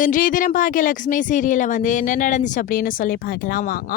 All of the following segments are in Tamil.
இன்றைய தினம் பாக்கியலக்ஷ்மி சீரியலில் வந்து என்ன நடந்துச்சு அப்படின்னு சொல்லி பார்க்கலாம். வாங்க.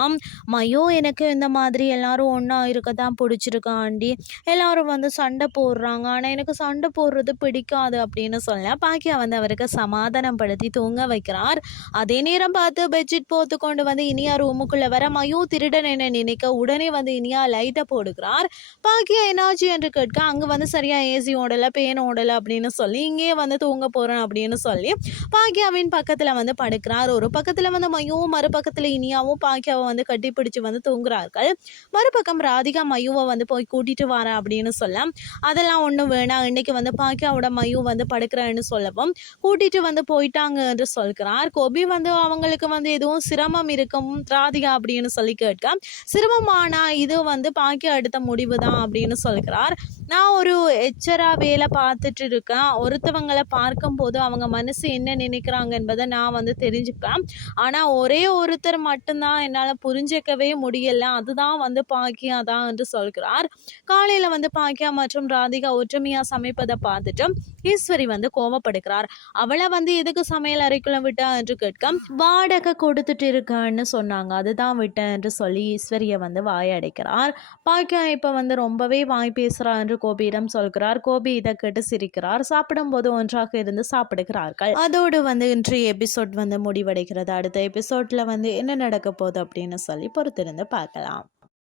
மையோ எனக்கு இந்த மாதிரி எல்லாரும் ஒன்றா இருக்க தான் பிடிச்சிருக்காண்டி எல்லாரும் வந்து சண்டை போடுறாங்க. ஆனால் எனக்கு சண்டை போடுறது பிடிக்காது அப்படின்னு சொல்ல பாக்கியா வந்து அவருக்கு சமாதானப்படுத்தி தூங்க வைக்கிறார். அதே நேரம் பார்த்து பெட்ஷீட் போத்து கொண்டு வந்து இனியா ரூமுக்குள்ளே வர மயோ திருடன் என்ன நினைக்க உடனே வந்து இனியா லைட்டை போடுகிறார். பாக்கியா என்னாச்சு என்று கேட்க அங்கே வந்து சரியாக ஏசி ஓடலை பேன் ஓடலை அப்படின்னு சொல்லி இங்கேயே வந்து தூங்க போகிறேன் அப்படின்னு சொல்லி பாக்கியாவின் பக்கத்தில் வந்து படுக்கிறார். ஒரு பக்கத்தில் வந்து மையுவும் மறுபக்கத்தில் இனியாவும் பாக்கியாவை வந்து கட்டிப்பிடிச்சு வந்து தூங்குறார்கள். மறுபக்கம் ராதிகா மையுவை வந்து போய் கூட்டிட்டு வரேன் அப்படின்னு சொல்ல அதெல்லாம் ஒன்றும் வேணாம். இன்னைக்கு வந்து பாக்கியாவோட மையு வந்து படுக்கிறேன்னு சொல்லவும் கூட்டிட்டு வந்து போயிட்டாங்க என்று சொல்கிறார். கோபி வந்து அவங்களுக்கு வந்து எதுவும் சிரமம் இருக்கும் ராதிகா அப்படின்னு சொல்லி கேட்க சிரமமானா இது வந்து பாக்கியா எடுத்த முடிவு தான் அப்படின்னு சொல்கிறார். நான் ஒரு எச்சரா வேலை பார்த்துட்டு இருக்கேன். ஒருத்தவங்களை பார்க்கும்போது அவங்க மனசு என்ன நினைக்கிறாங்க என்பதை நான் வந்து தெரிஞ்சுப்பேன். ஆனால் ஒரே ஒருத்தர் மட்டும்தான் என்னால் புரிஞ்சிக்கவே முடியல. அதுதான் வந்து பாக்கியா தான் என்று சொல்கிறார். காலையில் வந்து பாக்கியா மற்றும் ராதிகா ஒற்றுமையாக சமைப்பதை பார்த்துட்டு ஈஸ்வரி வந்து கோவப்படுகிறார். அவளை வந்து எதுக்கு சமையல் அறைக்குள்ள விட்டா? என்று கேட்க வாடகை கொடுத்துட்டு இருக்கேன்னு சொன்னாங்க. அதுதான் விட்டேன் என்று சொல்லி ஈஸ்வரியை வந்து வாயடைக்கிறார். பாக்கியா இப்போ வந்து ரொம்பவே வாய் பேசுகிறா என்று கோபியிடம் சொல்கிறார். கோபி இதை கேட்டு சிரிக்கிறார். சாப்பிடும்போது ஒன்றாக இருந்து சாப்பிடுகிறார்கள். அதோடு வந்து இன்றைய எபிசோட் வந்து முடிவடைகிறது. அடுத்த எபிசோட்ல வந்து என்ன நடக்க போகுது அப்படின்னு சொல்லி பொறுத்திருந்து பார்க்கலாம்.